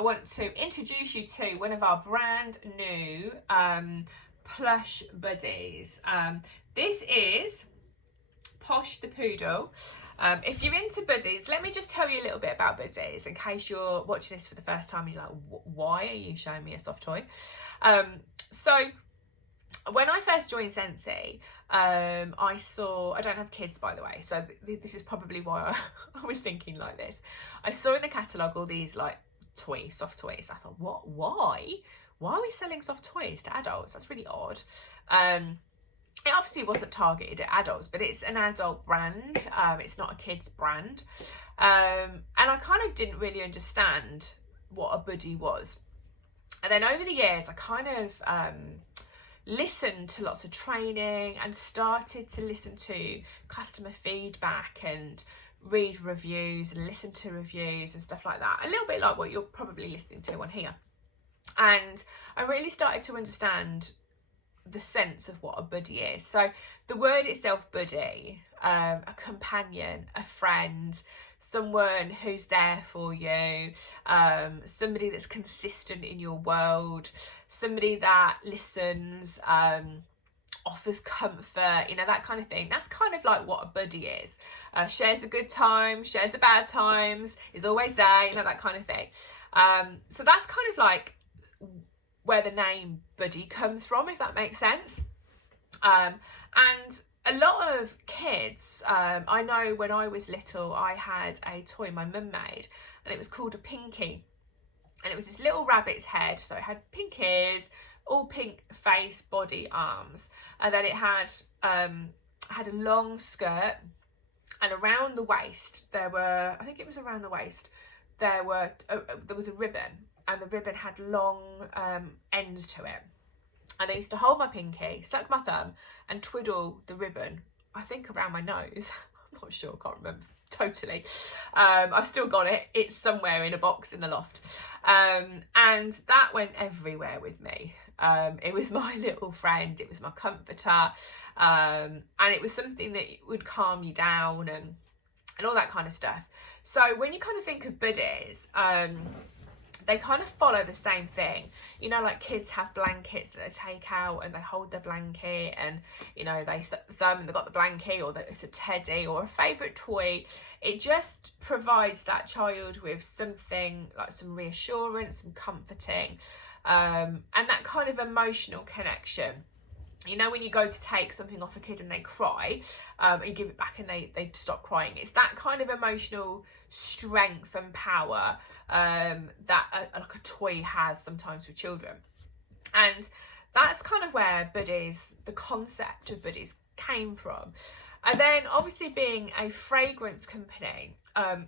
I want to introduce you to one of our brand new plush buddies. This is Posh the Poodle. If you're into buddies, let me just tell you a little bit about buddies in case you're watching this for the first time and you're like, why are you showing me a soft toy? So when I first joined Scentsy, I saw, I don't have kids by the way, so this is probably why I was thinking like this. I saw in the catalogue all these like toys, soft toys. I thought, why are we selling soft toys to adults? That's really odd. It obviously wasn't targeted at adults, but it's an adult brand. It's not a kid's brand. And I kind of didn't really understand what a buddy was. And then over the years, I kind of listened to lots of training and started to listen to customer feedback and read reviews and listen to reviews and stuff like that. A little bit like what you're probably listening to on here. And I really started to understand the sense of what a buddy is. So the word itself, buddy, a companion, a friend, someone who's there for you, somebody that's consistent in your world, somebody that listens, offers comfort, you know, that kind of thing. That's kind of like what a buddy is. Shares the good times, shares the bad times, is always there, you know, that kind of thing. So that's kind of like where the name buddy comes from, if that makes sense. And a lot of kids, I know when I was little, I had a toy my mum made, and it was called a Pinky. And it was this little rabbit's head, so it had pink ears, all pink face, body, arms. And then it had a long skirt, and around the waist, there were, I think it was around the waist, there was a ribbon. And the ribbon had long ends to it. And I used to hold my pinky, suck my thumb, and twiddle the ribbon, I think around my nose. I'm not sure, can't remember totally. I've still got it. It's somewhere in a box in the loft. And that went everywhere with me. It was my little friend. It was my comforter. And it was something that would calm you down and all that kind of stuff. So when you kind of think of buddies, they kind of follow the same thing. You know, like kids have blankets that they take out and they hold their blanket, and, you know, they suck the thumb and they've got the blanket, or it's a teddy or a favourite toy. It just provides that child with something like some reassurance, some comforting, and that kind of emotional connection. You know, when you go to take something off a kid and they cry, you give it back and they stop crying. It's that kind of emotional strength and power that like a toy has sometimes with children. And that's kind of where buddies, the concept of buddies, came from. And then obviously being a fragrance company,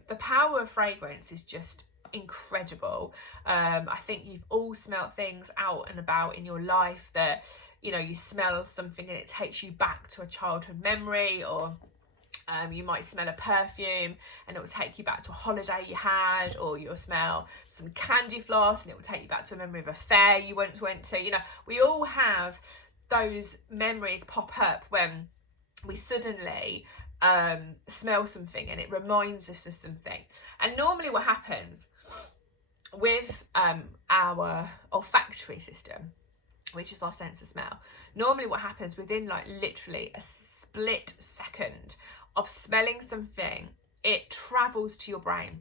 the power of fragrance is just incredible. I think you've all smelled things out and about in your life that, you know, you smell something and it takes you back to a childhood memory, or you might smell a perfume and it will take you back to a holiday you had, or you'll smell some candy floss and it will take you back to a memory of a fair you went to. You know, we all have those memories pop up when we suddenly smell something and it reminds us of something. And normally what happens with our olfactory system, which is our sense of smell, normally what happens within like literally a split second of smelling something, it travels to your brain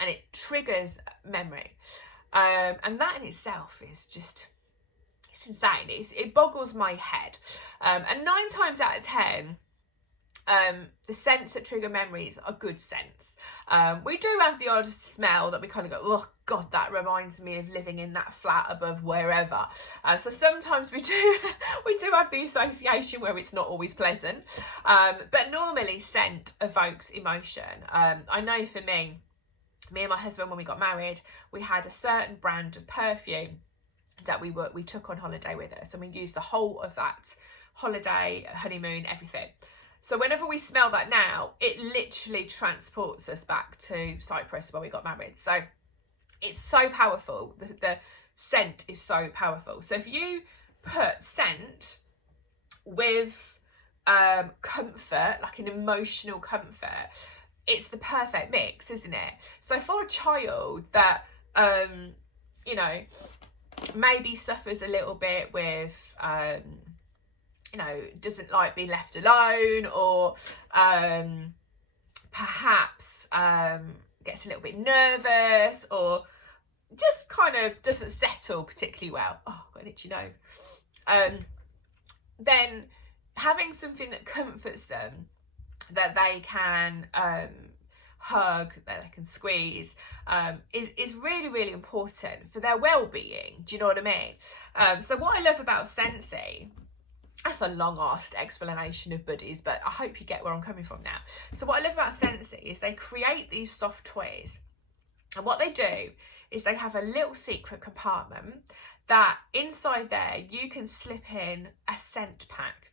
and it triggers memory. And that in itself is just, it's insane. It boggles my head. And 9 times out of 10, the scents that trigger memories are good scents. We do have the odd smell that we kind of go, oh God, that reminds me of living in that flat above wherever. So sometimes we do have the association where it's not always pleasant. But normally scent evokes emotion. I know for me and my husband, when we got married, we had a certain brand of perfume that we took on holiday with us, and we used the whole of that holiday, honeymoon, everything. So whenever we smell that now, it literally transports us back to Cyprus where we got married. So it's so powerful. The scent is so powerful. So if you put scent with comfort, like an emotional comfort, it's the perfect mix, isn't it? So for a child that you know, maybe suffers a little bit with, you know, doesn't like being left alone, or perhaps gets a little bit nervous, or just kind of doesn't settle particularly well. Oh, I've got an itchy nose. Then having something that comforts them, that they can hug, that they can squeeze, is really, really important for their well-being. Do you know what I mean? So what I love about Scentsy, that's a long-asked explanation of buddies, but I hope you get where I'm coming from now. So what I love about Scentsy is they create these soft toys, and what they do is they have a little secret compartment that inside there you can slip in a scent pack.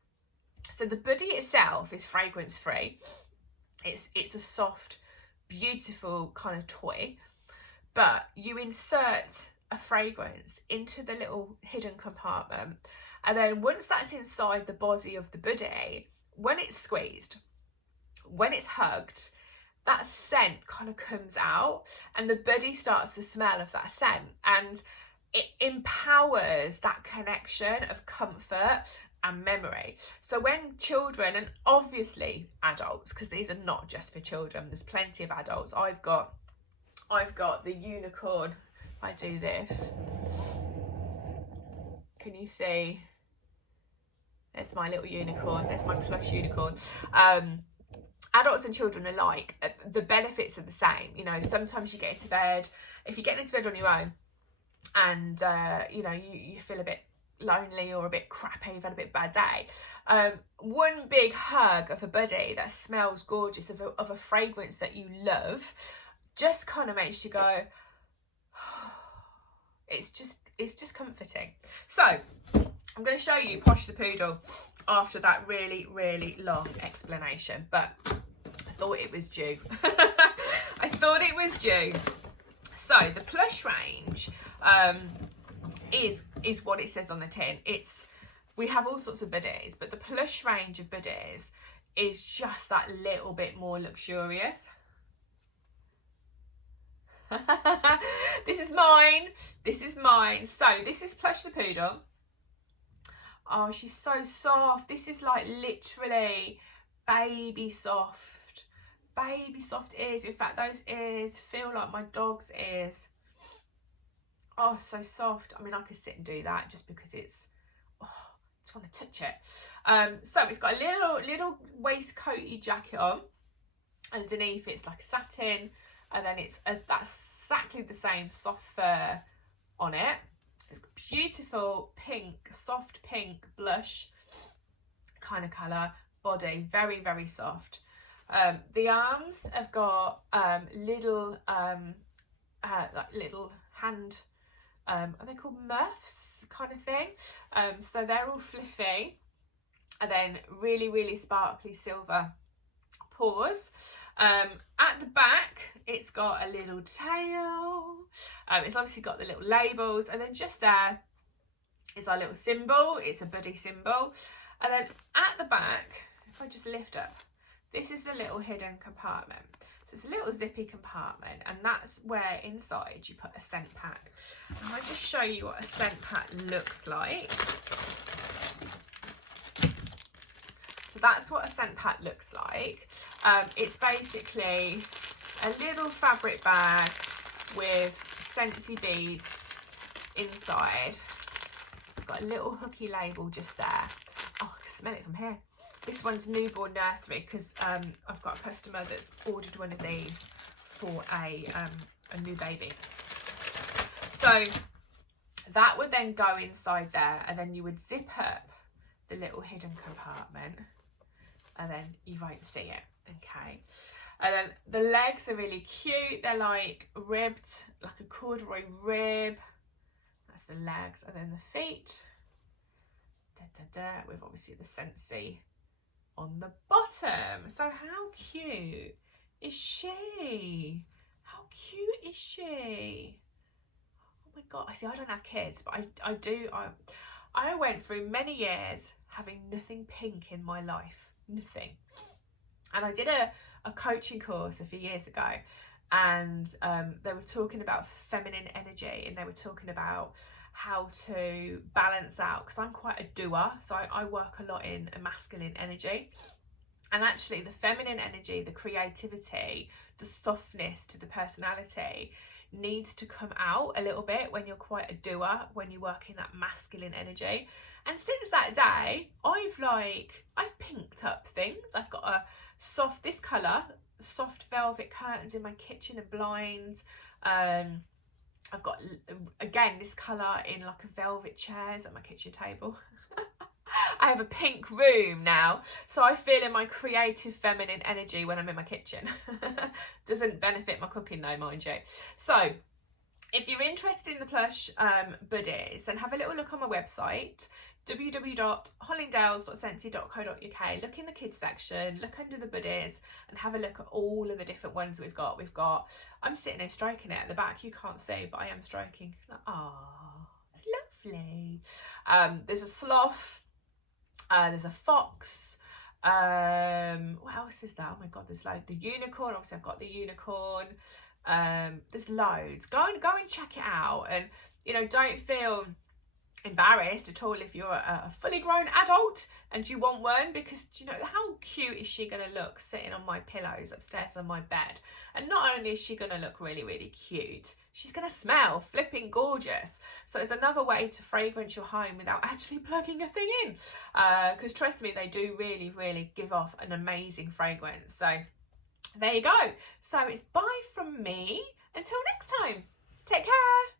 So the buddy itself is fragrance free. It's a soft, beautiful kind of toy, but you insert a fragrance into the little hidden compartment, and then once that's inside the body of the buddy, when it's squeezed, when it's hugged, that scent kind of comes out, and the buddy starts to smell of that scent, and it empowers that connection of comfort and memory. So when children, and obviously adults, because these are not just for children, there's plenty of adults. I've got the unicorn. If I do this, can you see? There's my little unicorn. There's my plush unicorn. Adults and children alike, the benefits are the same. You know, sometimes you get into bed, if you're getting into bed on your own, and you know, you feel a bit lonely or a bit crappy, you've had a bit bad day, one big hug of a buddy that smells gorgeous, of a fragrance that you love, just kind of makes you go, oh, it's just comforting. So I'm going to show you Posh the Poodle after that really, really long explanation, but I thought it was due. I thought it was due. So the plush range is what it says on the tin. We have all sorts of buddies, but the plush range of buddies is just that little bit more luxurious. This is mine. This is mine. So this is Posh the Poodle. Oh, she's so soft. This is like literally baby soft. Baby soft ears. In fact, those ears feel like my dog's ears. Oh, so soft. I mean, I could sit and do that just because it's, oh, I just want to touch it. So it's got a little waistcoaty jacket on. Underneath it's like satin, and then that's exactly the same soft fur on it. It's beautiful pink, soft pink blush kind of colour, body, very, very soft. The arms have got little like little hand, are they called muffs kind of thing? So they're all fluffy, and then really, really sparkly silver paws. At the back it's got a little tail. It's obviously got the little labels, and then just there is our little symbol. It's a buddy symbol. And then at the back, if I just lift up, this is the little hidden compartment. So it's a little zippy compartment, and that's where inside you put a scent pack. And I'll just show you what a scent pack looks like. So that's what a scent pack looks like. It's basically a little fabric bag with Scentsy beads inside. It's got a little hooky label just there. Oh, I can smell it from here. This one's newborn nursery, because I've got a customer that's ordered one of these for a new baby. So that would then go inside there, and then you would zip up the little hidden compartment, and then you won't see it. Okay, and then the legs are really cute. They're like ribbed, like a corduroy rib. That's the legs, and then the feet. With obviously the Scentsy on the bottom. So how cute is she? How cute is she? Oh my god! I see. I don't have kids, but I do. I went through many years having nothing pink in my life. Nothing. And I did a coaching course a few years ago, and they were talking about feminine energy, and they were talking about how to balance out, because I'm quite a doer, so I work a lot in a masculine energy, and actually the feminine energy, the creativity, the softness to the personality needs to come out a little bit when you're quite a doer, when you work in that masculine energy. And since that day, I've pinked up things. I've got a this colour, soft velvet curtains in my kitchen and blinds. I've got, again, this colour in like a velvet chairs at my kitchen table. I have a pink room now, so I feel in my creative feminine energy when I'm in my kitchen. Doesn't benefit my cooking though, mind you. So if you're interested in the plush buddies, then have a little look on my website, www.hollingdales.scentsy.co.uk. Look in the kids section, look under the buddies, and have a look at all of the different ones we've got. I'm sitting here stroking it at the back. You can't see, but I am stroking. Ah, it's lovely. There's a sloth. There's a fox. What else is that? Oh my god, there's loads. The unicorn. Obviously, I've got the unicorn. There's loads. Go and check it out, and don't feel embarrassed at all if you're a fully grown adult and you want one, because how cute is she gonna look sitting on my pillows upstairs on my bed? And not only is she gonna look really, really cute, she's gonna smell flipping gorgeous. So it's another way to fragrance your home without actually plugging a thing in, because trust me, they do really, really give off an amazing fragrance. So there you go. So it's bye from me until next time. Take care.